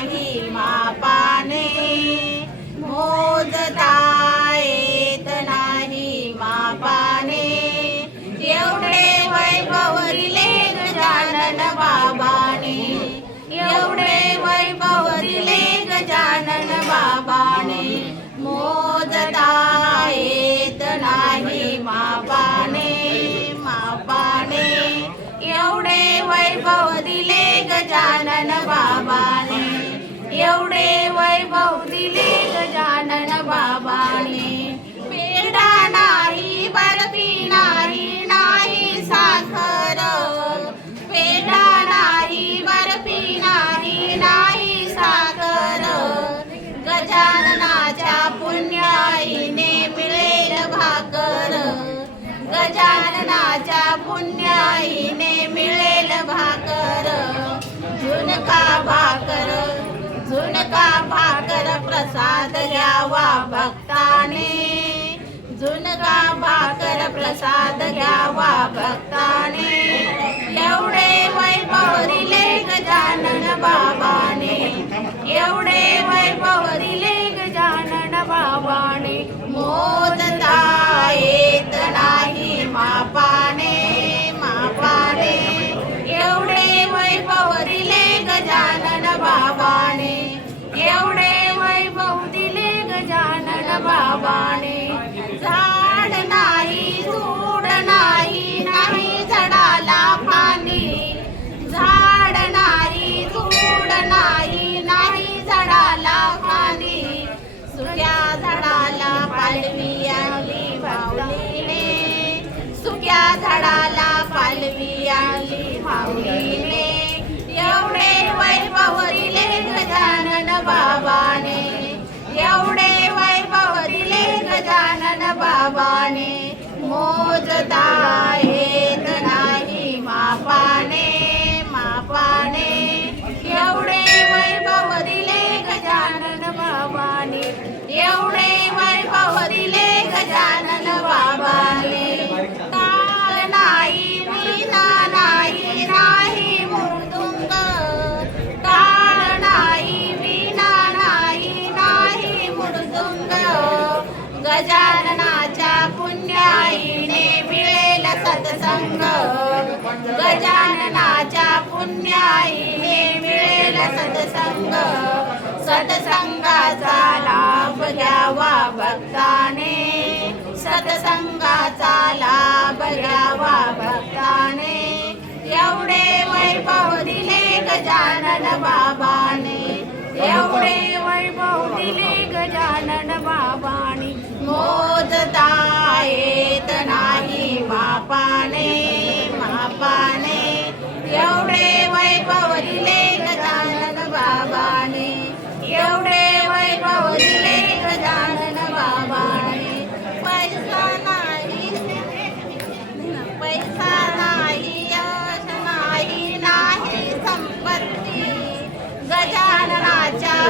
नाही मापाने मोजता येत नाही मापाने. एवढे वैभव दिले गजानन बाबाने. एवढे वैभव दिले गजानन बाबाने. मोजता येत नाही मापाने मापाने. एवढे वैभव दिले गजानन बाबाने. एवढे प्रसाद घ्यावा भक्ताने. झुणका भाकर प्रसाद घ्यावा भक्ताने. एवढे वैभव झाडाला पालवी आली भावलीने तुंग गजाननाच्या पुण्याईने मिळेल सत्संग. गजाननाच्या पुण्याईने मिळेल सत्संग. सत्संगाचा लाभ घ्यावा भक्ताने. सत्संगाचा लाभ घ्यावा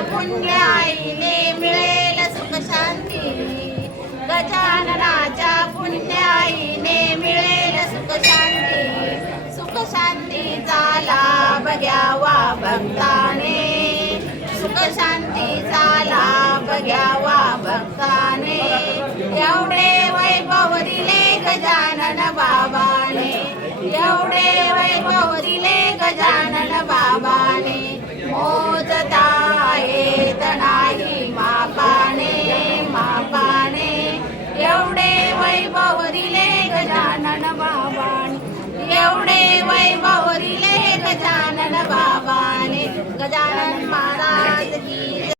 पुण्य पुण्याईने मिळेल सुख शांती गजाननाच्या पुण्याईने मिळेल सुख शांती सुख शांतीचा लाभ घ्यावा भक्ताने. सुख शांतीचा लाभ घ्यावा भक्ताने. एवढे वैभव दिले गजानन बाबाने. एवढे वैभव दिले गजानन बाबा एवढे वैभव